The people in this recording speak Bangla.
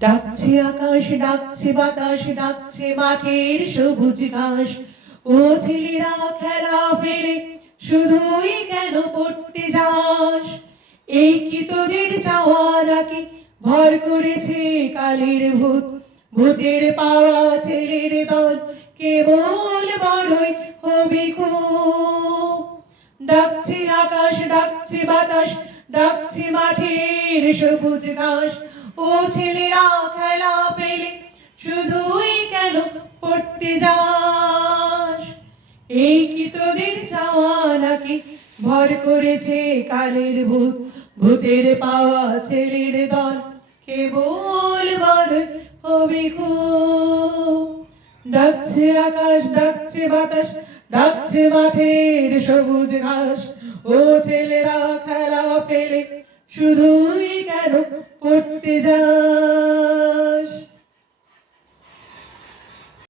ডাকছে আকাশ, ডাকছে বাতাস, ডাকছে মাঠের সবুজ ঘাস। ও ছেলেরা খেলা ফেলে শুধুই কেন পড়তে যাস? এই কি তোদের চাওয়া নাকি ভর করেছে কালের ভূত? ভূতের পাওয়া ছেলের দল কেবল বড়ই হবি খুব। ডাকছে আকাশ, ডাকছে বাতাস, ডাকছে মাঠের সবুজ ঘাস। ও ছেলেরা খেলা ফেলে শুধুই কেন পড়তে যাস? এই কি তোদের চাওয়া নাকি ভর করেছে কালের ভূত? ভূতের পাওয়া ছেলের দল কেবল বড় হবি খুব। ডাকছে আকাশ, ডাকছে বাতাস, ডাকছে মাঠের সবুজ ঘাস। ও ছেলেরা খেলা ফেলে শুধুই কেন পড়তে যায়?